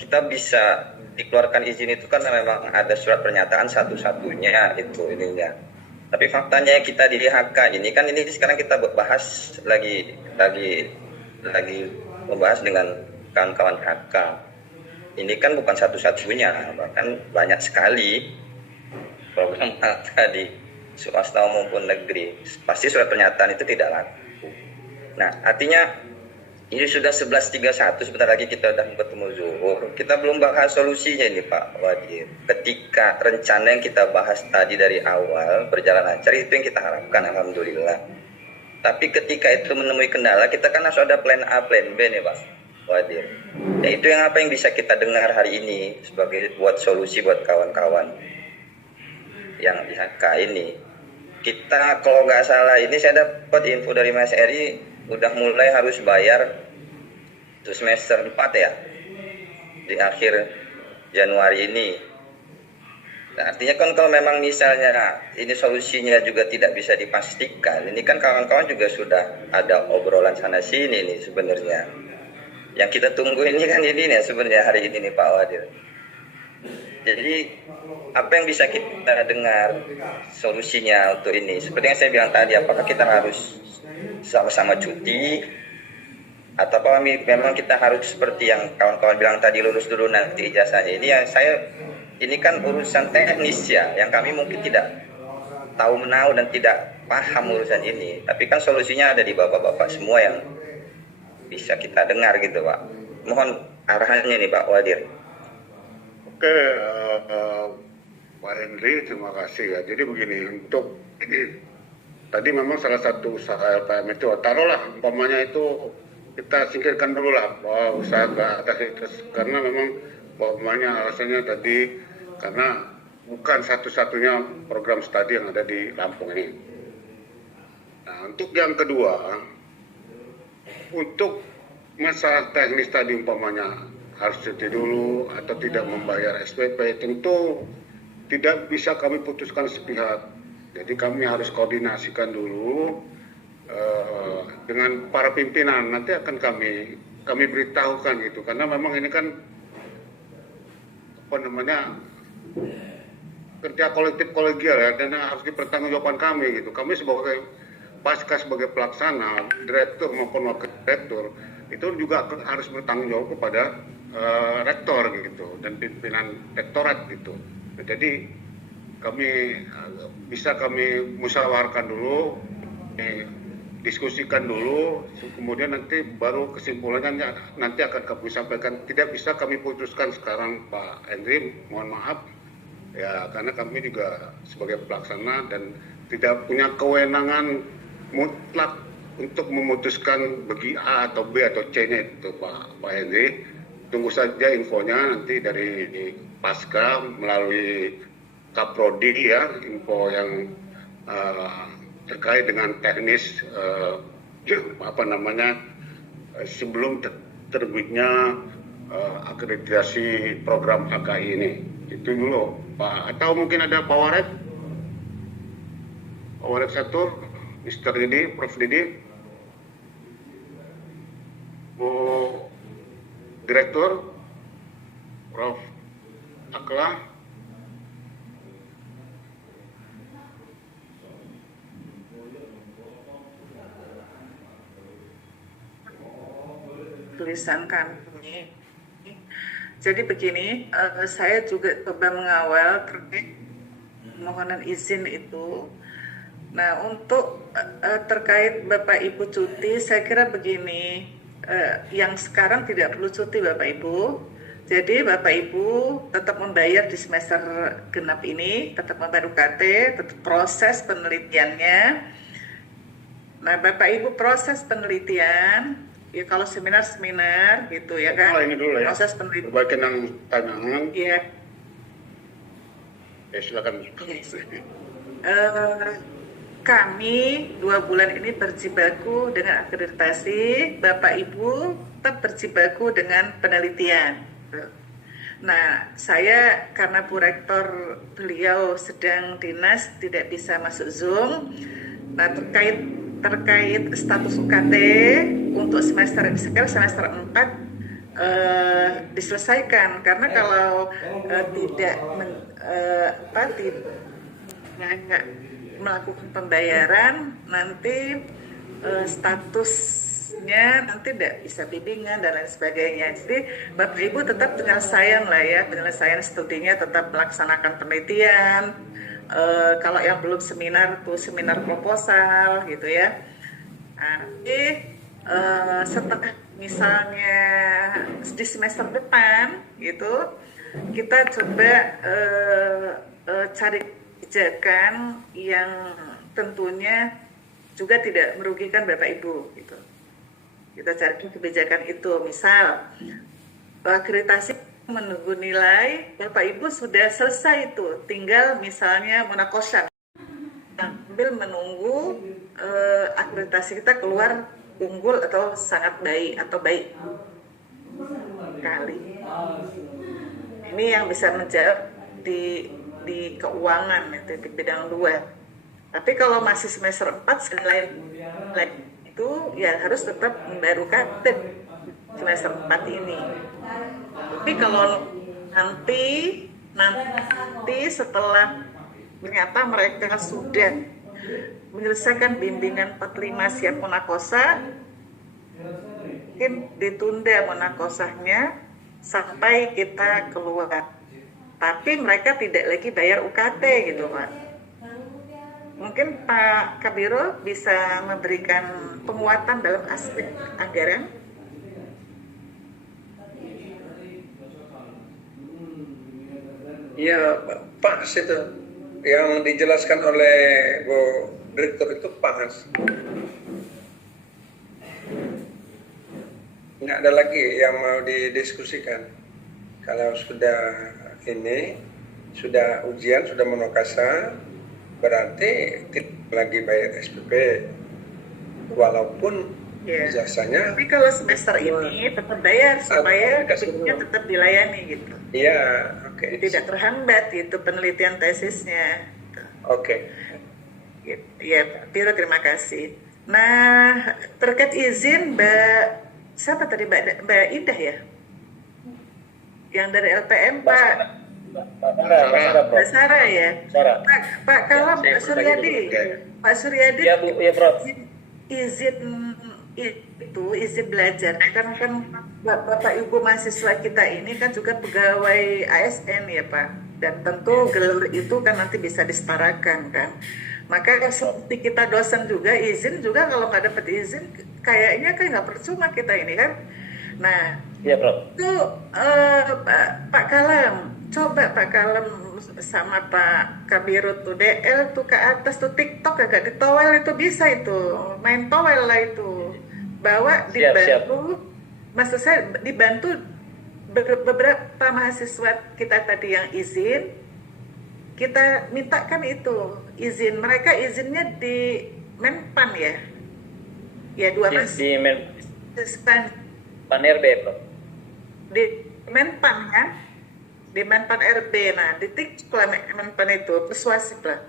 kita bisa dikeluarkan izin itu kan memang ada surat pernyataan satu-satunya itu ininya. Tapi faktanya kita di DHK ini kan ini sekarang kita bahas lagi membahas dengan kawan-kawan HK. Ini kan bukan satu-satunya, bahkan banyak sekali program HK di swasta maupun negeri. Pasti surat pernyataan itu tidak laku. Nah, artinya ini sudah 11.31, sebentar lagi kita sudah bertemu zuhur. Kita belum bahas solusinya ini Pak Wadir. Ketika rencana yang kita bahas tadi dari awal berjalan lancar, itu yang kita harapkan, alhamdulillah. Tapi ketika itu menemui kendala, kita kan harus ada plan A, plan B nih Pak Wadir. Nah itu yang apa yang bisa kita dengar hari ini sebagai buat solusi buat kawan-kawan yang di HK ini. Kita kalau nggak salah ini saya dapat info dari Mas Eri udah mulai harus bayar untuk semester 4 ya di akhir Januari ini. Nah, artinya kan kalau memang misalnya ini solusinya juga tidak bisa dipastikan, ini kan kawan-kawan juga sudah ada obrolan sana sini nih sebenarnya. Yang kita tunggu ini kan ini nih sebenarnya hari ini nih Pak Wadir. Jadi apa yang bisa kita dengar solusinya untuk ini? Seperti yang saya bilang tadi, apakah kita harus sama-sama cuti atau apa memang kita harus seperti yang kawan-kawan bilang tadi lulus dulu nanti ijazahnya. Ini kan urusan teknis ya, yang kami mungkin tidak tahu menahu dan tidak paham urusan ini. Tapi kan solusinya ada di bapak-bapak semua yang bisa kita dengar gitu Pak. Mohon arahannya nih Pak Wadir. Oke, Pak Henry, terima kasih ya. Jadi begini, untuk tadi memang salah satu usaha LPM itu, taruhlah umpamanya itu kita singkirkan dulu lah bahwa usaha atas karena memang umpamanya alasannya tadi karena bukan satu-satunya program studi yang ada di Lampung ini. Nah, untuk yang kedua, untuk masalah teknis tadi umpamanya harus cuti dulu atau tidak membayar SPP, tentu tidak bisa kami putuskan sepihak. Jadi kami harus koordinasikan dulu dengan para pimpinan. Nanti akan kami beritahukan gitu, karena memang ini kan kerja kolektif kolegial ya, dan harus dipertanggungjawabkan kami gitu. Kami sebagai pasca sebagai pelaksana, direktur maupun wakil direktur itu juga harus bertanggung jawab kepada rektor gitu dan pimpinan rektorat gitu. Jadi bisa kami musyawarahkan dulu, diskusikan dulu, kemudian nanti baru kesimpulannya nanti akan kami sampaikan. Tidak bisa kami putuskan sekarang Pak Henry, mohon maaf ya, karena kami juga sebagai pelaksana dan tidak punya kewenangan mutlak untuk memutuskan bagi A atau B atau C-nya itu Pak Henry. Tunggu saja infonya nanti dari Pasca melalui Kaprodi ya, info yang terkait dengan teknis sebelum terbitnya akreditasi program HKI ini. Itu dulu Pak. Atau mungkin ada Pak Waret Satur, Mr. Didi, Prof. Didi, Bu Direktur, Prof. Akla. Tulisan kami. Jadi begini, saya juga coba mengawal terkait permohonan izin itu. Nah, untuk terkait Bapak Ibu cuti, saya kira begini, yang sekarang tidak perlu cuti Bapak Ibu. Jadi Bapak Ibu tetap membayar di semester genap ini, tetap membayar UKT, tetap proses penelitiannya. Nah, Bapak Ibu proses penelitian, ya kalau seminar gitu ya kan. Ini dulu ya. Proses penelitian. Baik yang tanya. Iya. Ya silakan. Kami 2 bulan ini berjibaku dengan akreditasi, Bapak Ibu tetap berjibaku dengan penelitian. Nah, saya karena Bu Rektor beliau sedang dinas tidak bisa masuk Zoom. Nah, terkait status UKT untuk semester 4 diselesaikan, karena kalau tidak tidak melakukan pembayaran, nanti statusnya nanti tidak bisa bimbingan dan lain sebagainya. Jadi Bapak Ibu tetap penyelesaian lah ya, penyelesaian studinya tetap melaksanakan penelitian. Kalau yang belum seminar tuh seminar proposal gitu ya. Nanti setelah misalnya di semester depan gitu, kita coba cari kebijakan yang tentunya juga tidak merugikan Bapak Ibu gitu. Kita cari kebijakan itu, misal akreditasi menunggu nilai, Bapak Ibu sudah selesai itu, tinggal misalnya munakosah sambil menunggu akreditasi kita keluar unggul atau sangat baik atau baik kali. Ini yang bisa menjawab di keuangan itu di bidang 2. Tapi kalau masih semester 4 selain itu ya harus tetap membarukan semester 4 ini. Tapi kalau nanti setelah ternyata mereka sudah menyelesaikan bimbingan 45 siap munakosa, mungkin ditunda munakosahnya sampai kita keluar. Tapi mereka tidak lagi bayar UKT gitu Pak. Mungkin Pak Kabiro bisa memberikan penguatan dalam aspek anggaran. Iya, pas itu yang dijelaskan oleh Bu Direktur itu pas. Nggak ada lagi yang mau didiskusikan. Kalau sudah ini, sudah ujian, sudah monokasa, berarti kita lagi bayar SPP. Walaupun jasanya. Tapi kalau semester ini tetap bayar supaya kebijakannya tetap dilayani gitu. Iya, oke. Tidak terhambat gitu penelitian tesisnya. Oke. Ya, Biro terima kasih. Nah, terkait izin siapa tadi Mbak Indah ya? Yang dari LPM Pak Sarah ya. Pak Kalam, Pak Suryadi. Pak Suryadi. Ya Bu, ya Prof. Izin belajar. Karena kan Bapak Ibu mahasiswa kita ini kan juga pegawai ASN ya Pak. Dan tentu gelar itu kan nanti bisa disetarakan kan. Maka seperti kita dosen juga izin juga kalau nggak dapat izin kayaknya kan nggak percuma kita ini kan. Nah, ya, Prof. Itu Pak Kalam, coba Pak Kalam sama Pak Kabiro tuh DL tuh ke atas tuh TikTok agak ditowel itu bisa itu, main towel lah itu, bawa dibantu, maksud saya dibantu beberapa mahasiswa kita tadi yang izin, kita mintakan itu izin, mereka izinnya di Menpan ya 2 mahasiswa. Pan RB, Prof. Di Menpan ya, di Menpan RB. Nah, di TikTok lah Menpan itu persuasif lah.